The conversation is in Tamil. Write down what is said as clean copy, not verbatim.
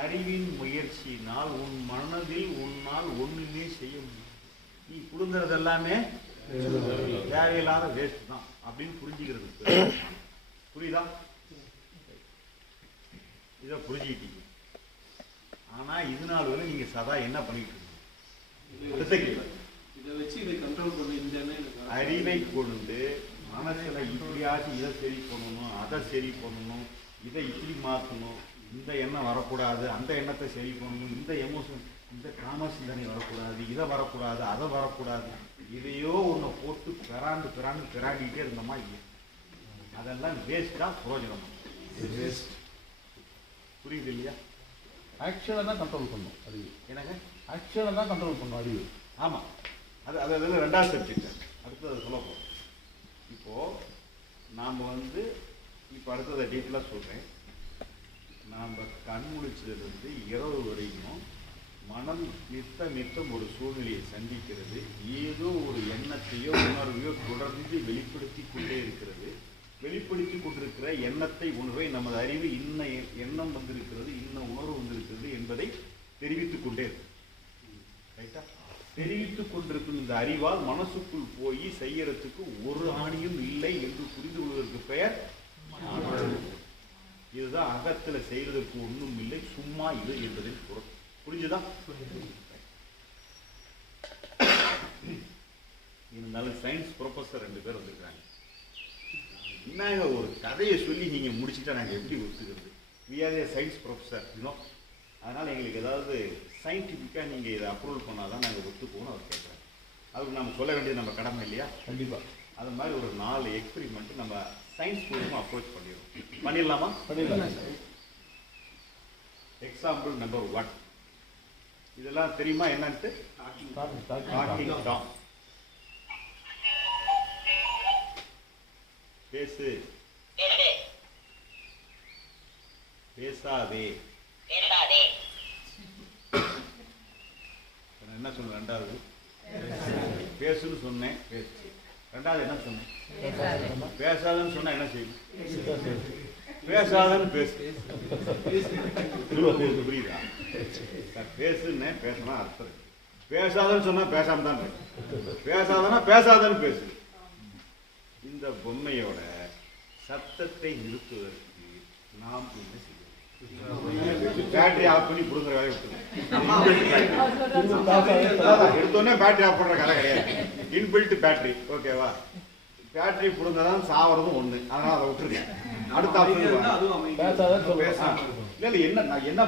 அறிவின் முயற்சியினால் உன் மனதில் உன்னால் ஒண்ணுமே செய்ய முடியும். நீ புடுங்கிறது எல்லாமே தேவையில்லாத வேஸ்ட் தான் அப்படின்னு புரிஞ்சுக்கிறது. புரியுதா? இதை புரிஞ்சுக்கிட்டீங்க. ஆனா இது நாள் வரை நீங்க சதா என்ன பண்ணிட்டு இருக்கீங்க? அறிவை கொண்டு மனசுல இப்படியாச்சும் இதை சரி பண்ணணும், அதை சரி பண்ணணும், இதை இப்படி மாற்றணும், இந்த எண்ணம் வரக்கூடாது, அந்த எண்ணத்தை சரி பண்ணணும், இந்த எமோஷன் இந்த காம சிந்தனை வரக்கூடாது, இதை வரக்கூடாது, அதை வரக்கூடாது, இதையோ ஒன்று போட்டு பிராண்டிகிட்டே இருந்தோமா இல்லையா? அதெல்லாம் வேஸ்டா பிரயோஜனம்? வேஸ்ட். புரியுது இல்லையா? ஆக்ஷனை தான் கண்ட்ரோல் பண்ணும் அறிவு. எனக்கு ஆக்ஷனை தான் கண்ட்ரோல் பண்ணும் அறிவு. ஆமாம், அது ரெண்டாவது சப்ஜெக்ட். அடுத்து அதை சொல்ல போகிறோம். இப்போது நாம் இப்போ அடுத்ததை டீட்டெயிலாக சொல்கிறேன். நாம் கண் முழிச்சதுலேருந்து இரவு வரைக்கும் மனம் நித்தம் ஒரு சூழ்நிலையை சந்திக்கிறது. ஏதோ ஒரு எண்ணத்தையோ உணர்வையோ தொடர்ந்து வெளிப்படுத்தி கொண்டே இருக்கிறது. வெளிப்படுத்தி கொண்டிருக்கிற எண்ணத்தை உணர்வை நமது அறிவு இன்ன எண்ணம் வந்திருக்கிறது, இன்ன உணர்வு வந்திருக்கிறது என்பதை தெரிவித்துக் கொண்டே இருக்கு. ரைட்டா? தெரிவித்துக் கொண்டிருக்கும் இந்த அறிவால் மனசுக்குள் போய் செய்யறதுக்கு ஒரு ஆணியும் இல்லை என்று புரிந்து கொள்வதற்கு பெயர் இதுதான். அகத்துல செய்யறதுக்கு ஒன்றும் இல்லை, சும்மா இது என்பதில் பொருள். புரிஞ்சுதான்? இருந்தாலும் சயின்ஸ் ப்ரொஃபஸர் 2 பேர் வந்திருக்காங்க. என்னங்க ஒரு கதையை சொல்லி நீங்க முடிச்சுட்டா நாங்கள் எப்படி ஒத்துக்கிறது? We are a science professor இன்னும். அதனால் எங்களுக்கு ஏதாவது சயின்டிஃபிக்காக நீங்கள் இதை அப்ரூவல் பண்ணாதான் நாங்கள் ஒத்துப்போன்னு அவர் கேட்குறாங்க. அதுக்கு நம்ம சொல்ல வேண்டியது நம்ம கடமை இல்லையா? கண்டிப்பாக. அது மாதிரி ஒரு 4 எக்ஸ்பெரிமெண்ட் நம்ம சயின்ஸ் மூலமாக அப்ரோச் பண்ணிடலாமா? பண்ணிடலாம். Example number 1. இதெல்லாம் தெரியுமா என்னன்ட்டு? Docking Tom. பேசு, பேசாதே. என்ன சொன்ன? ரெண்டாவது பேசுன்னு சொன்னேன், பேசு. ரெண்டாவது என்ன சொன்னேன்? பேசாதன்னு சொன்னா என்ன செய்யும்? பேசாதன்னு பேசு. புரியுதா? பேசுன்னு பேசணும் அர்த்தம். பேசாதன்னு சொன்னா பேசாம தான் பேசாதன்னா பேசாதன்னு பேசு. இந்த பொம்மையோட சத்தத்தை நிறுத்துவதற்கு நாம் என்ன செய்யணும்? பேட்டரி ஆஃப் பண்ணி புடுங்குற வேலையை எடுத்தோடனே பேட்டரி ஆஃப் பண்ற கதை கிடையாது. Inbuilt battery. ஓகேவா? பேட்டரி புடுங்கதான் சாவறதும் ஒண்ணு. அதனால அதை விட்டுருக்கேன். அடுத்த ஆப்ஷன் இல்ல என்ன